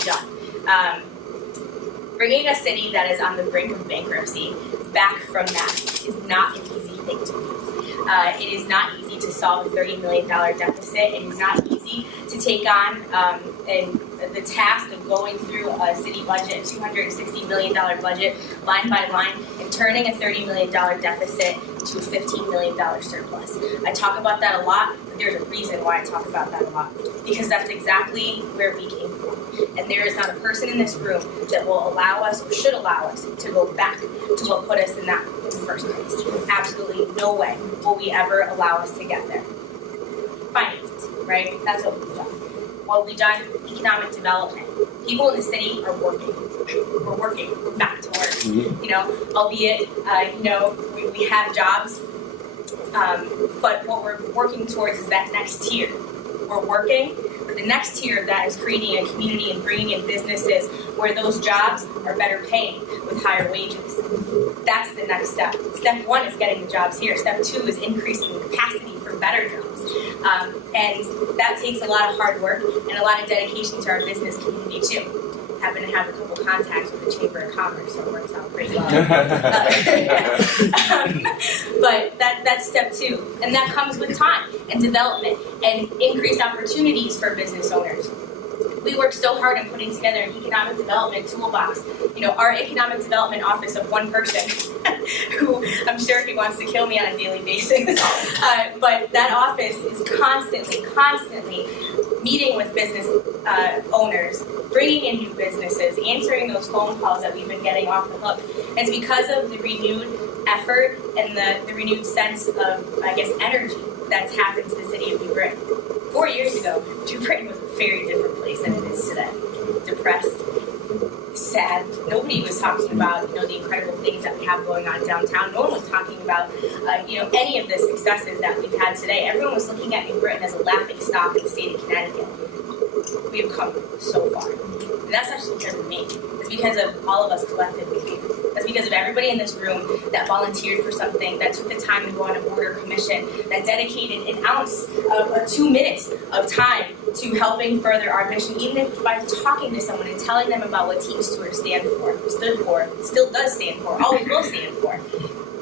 done. Bringing a city that is on the brink of bankruptcy back from that is not an easy thing to do. It is not easy to solve a $30 million deficit. It is not easy to take on the task of going through a city budget, $260 million budget, line by line, and turning a $30 million deficit to a $15 million surplus. I talk about that a lot, but there's a reason why I talk about that a lot, because that's exactly where we came from. And there is not a person in this room that will allow us or should allow us to go back to what put us in that in the first place. Absolutely no way will we ever allow us to get there. Finances, right? That's what we've done. What we've done, economic development. People in the city are working. We're working. We're back to work. You know, albeit, we have jobs, but what we're working towards is that next tier. We're working, but the next tier of that is creating a community and bringing in businesses where those jobs are better paying with higher wages. That's the next step. Step one is getting the jobs here. Step two is increasing the capacity for better jobs. And that takes a lot of hard work and a lot of dedication to our business community too. Happen to have a couple contacts with the Chamber of Commerce, so it works out pretty well. But that's step two, and that comes with time and development and increased opportunities for business owners. We worked so hard on putting together an economic development toolbox. You know, our economic development office of one person, who I'm sure he wants to kill me on a daily basis, but that office is constantly meeting with business owners, bringing in new businesses, answering those phone calls that we've been getting off the hook. And it's because of the renewed effort and the renewed sense of, I guess, energy that's happened to the city of New Britain. 4 years ago, New Britain was a very different place than it is today. Depressed, sad. Nobody was talking about, the incredible things that we have going on downtown. No one was talking about, any of the successes that we've had today. Everyone was looking at New Britain as a laughing stock in the state of Connecticut. We have come so far. And that's not just because of me. It's because of all of us collectively. That's because of everybody in this room that volunteered for something, that took the time to go on a border commission, that dedicated an ounce of 2 minutes of time to helping further our mission, even if by talking to someone and telling them about what Team Stewart stood for, still does stand for, always will stand for.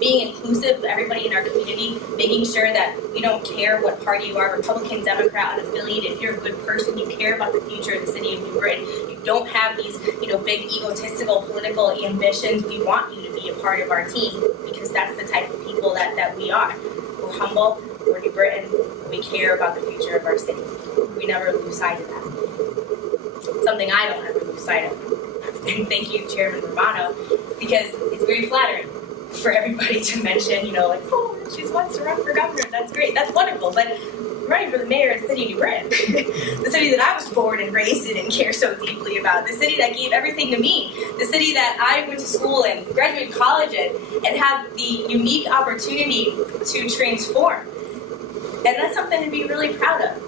Being inclusive of everybody in our community, making sure that we don't care what party you are, Republican, Democrat, unaffiliated. If you're a good person, you care about the future of the city of New Britain. You don't have these, big egotistical political ambitions. We want you to be a part of our team because that's the type of people that we are. We're humble, we're New Britain, we care about the future of our city. We never lose sight of that. Something I don't ever lose sight of. And thank you, Chairman Romano, because it's very flattering for everybody to mention, she wants to run for governor. That's great. That's wonderful. But I'm running for the mayor of the city of New Britain, the city that I was born and raised in and care so deeply about, the city that gave everything to me, the city that I went to school in, graduated college in, and had the unique opportunity to transform. And that's something to be really proud of.